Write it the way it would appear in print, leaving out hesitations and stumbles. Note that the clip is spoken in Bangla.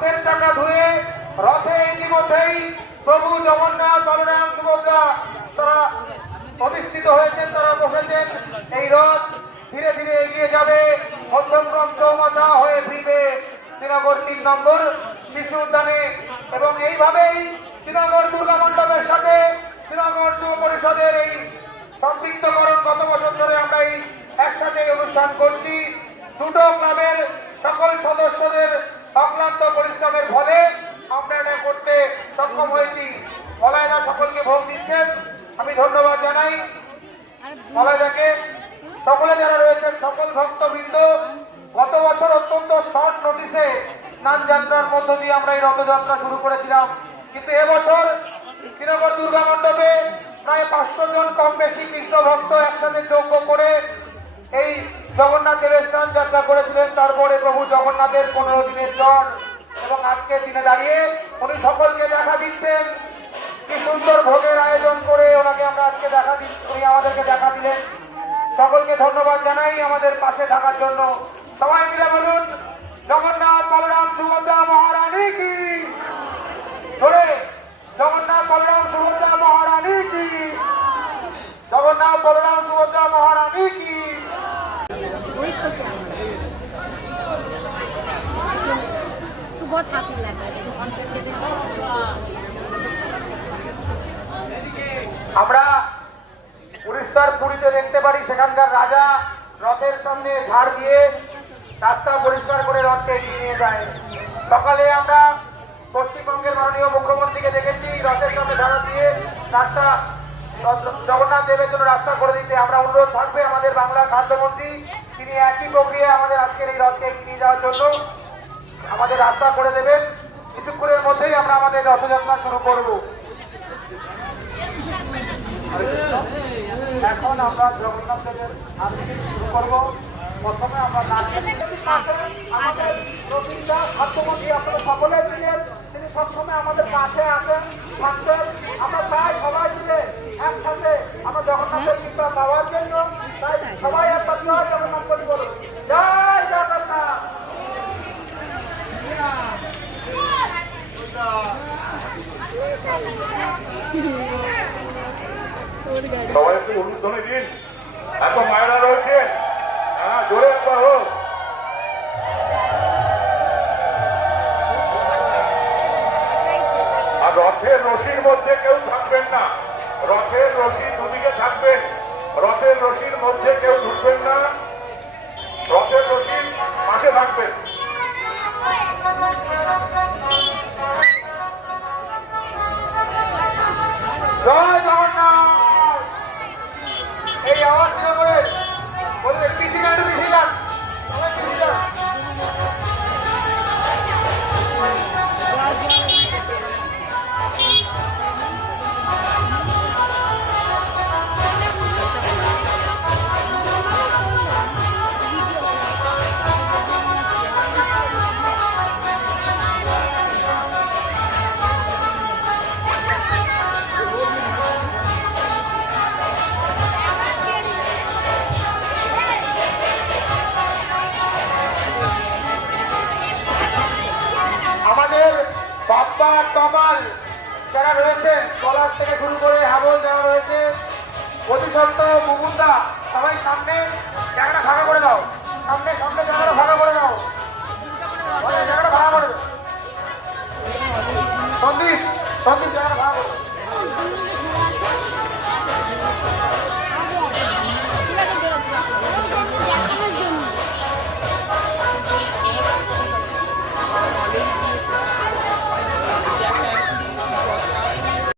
রথের চাকা ধুয়ে রথে ইতিমধ্যেই প্রভু জগন্নাথ বলরাম সুভদ্রা তারা অধিষ্ঠিত হয়েছেন, তারা বসেছেন। এই রথ ধীরে ধীরে এগিয়ে যাবে, মধ্যমগ্রাম চৌমাথা হয়ে ফিরবে শ্রীনগর 3 নম্বর শিশু উদ্যানে। এবং এইভাবেই শ্রীনগর দুর্গা মণ্ডপের সাথে শ্রীনগর যুব পরিষদের এই সম্পৃক্তকরণ গত বছর ধরে আমরা এই একসাথে অনুষ্ঠান করছি। দুটো ক্লাবের সকল সদস্যদের অক্লান্ত পরিশ্রমের ফলে আমরা এটা করতে সক্ষম হয়েছি। মলয়দা সকলকে ভোগ দিচ্ছেন, আমি ধন্যবাদ জানাই মলয়দাকে। সকলে যারা রয়েছেন সকল ভক্তবৃন্দ, গত বছর অত্যন্ত শর্ট নোটিসে স্নান যাত্রার মধ্য দিয়ে আমরা এই রথযাত্রা শুরু করেছিলাম, কিন্তু এবছর শ্রীনগর দুর্গা মণ্ডপে প্রায় 500 জন কম বেশি কৃষ্ণ ভক্ত একসাথে যোগ্য করে এই জগন্নাথ দেবের স্নান যাত্রা করেছিলেন। তারপরে প্রভু জগন্নাথের 15 দিনের জ্বর এবং আজকের দিনে দাঁড়িয়ে উনি সকলকে দেখা দিচ্ছেন। কি সুন্দর ভোগের আয়োজন করে ওনাকে আমরা আজকে উনি আমাদেরকে দেখা দিলেন। সকলকে ধন্যবাদ জানাই আমাদের পাশে থাকার জন্য। সবাই মিলে বলুন জগন্নাথ বলরাম সুভদ্রা মহারানী কি ধরে, জগন্নাথ বলরাম সুভদ্রা মহারানী কি, জগন্নাথ বলরাম সুভদ্রা মহারানী কি। আমরা উড়িষ্যার পুরীতে দেখতে পারি সেখানকার রাজা রথের সামনে ঝাড় দিয়ে রাস্তা পরিষ্কার করে রথকে এগিয়ে নিয়ে যায়। সকালে আমরা পশ্চিমবঙ্গের মাননীয় মুখ্যমন্ত্রীকে দেখেছি রথের সামনে ঝাড় দিয়ে রাস্তা জগন্নাথ দেবের জন্য রাস্তা করে দিতে। আমরা অনুরোধ থাকবে আমাদের বাংলার খাদ্যমন্ত্রী, তিনি একই প্রক্রিয়ায় আমাদের আজকের এই রথকে এগিয়ে যাওয়ার জন্য আমাদের রাস্তা করে দেবেন। কিছুক্ষণের মধ্যেই আমরা আমাদের রথযাত্রা শুরু করব। এখন আমরা জগন্নাথ দেবের আরতি শুরু করব। প্রথমে আমরা আমাদের রবীন্দ্র খাদ্যমন্ত্রী আপনারা সকলে ছিলেন, তিনি সবসময় আমাদের পাশে আছেন থাকতেন। আমরা চাই সবাই মিলে একসাথে আমরা জগন্নাথের কৃপা পাওয়ার জন্য তাই সবাই একবার জয় জগন্নাথ বলি বলুন, জয় জগন্নাথ। সবাই একটু অনুষ্ঠানে দিন, এত মায়েরা রয়েছে, হ্যাঁ জোরে একবার হোক। আর রথের রশির মধ্যে কেউ থাকবেন না, রথের রশি দুদিকে থাকবেন, রথের রশির মধ্যে কেউ ঢুকবেন না, রথের রশির পাশে থাকবেন। জয় জগন্নাথ। এই আওয়াজ করে বলবে পিছিয়ে যান। বাপ্পা তমাল যারা রয়েছেন, কলার থেকে শুরু করে হাবল যারা রয়েছে, অধিসত্ত মুকুন্দা, সবাই সামনে জায়গাটা ভাড়া করে দাও, সামনে সামনে জায়গাটা ভাড়া করে দাও, জায়গাটা ভাড়া করে দাও। সন্দীপ সন্দীপ